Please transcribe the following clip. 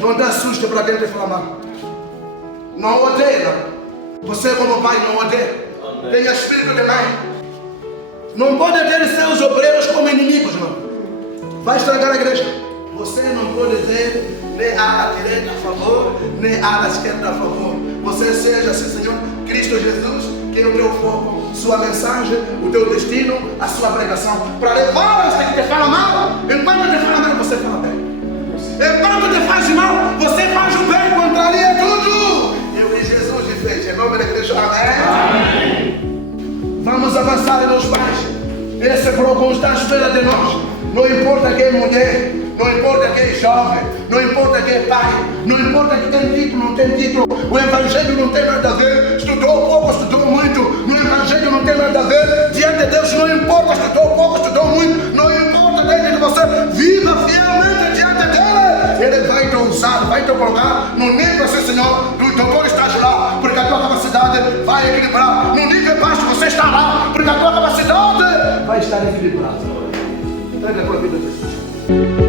Não dá susto para dentro e fala mal. Não odeia. Você como pai não odeia. Tenha espírito de mãe. Não pode ter seus obreiros como inimigos, não. Vai estragar a igreja. Você não pode ter nem a direita a favor, nem a esquerda a favor. Você seja, Senhor, Cristo Jesus, que é o teu foco, sua mensagem, o teu destino, a sua pregação. Para levar os que te falam mal, enquanto te falam mal, você fala bem. Enquanto te faz mal, você faz o bem, contraria tudo. E o que Jesus lhe fez, em nome de Cristo, amém. Vamos avançar, meus pais. Esse programa está à espera de nós. Não importa quem é mulher, não importa quem é jovem, não importa quem é pai, não importa quem tem título, não tem título. O evangelho não tem nada a ver. Estudou pouco, estudou muito. No evangelho não tem nada a ver. Diante de Deus não importa, estudou pouco, estudou muito. Não importa desde que você viva fielmente diante dele. Ele vai te usar, vai te colocar no nível, assim, Senhor, do teu estágio lá, porque a tua capacidade vai equilibrar. No nível baixo você está lá, porque a tua capacidade vai estar equilibrada. Entrega a tua vida a Jesus.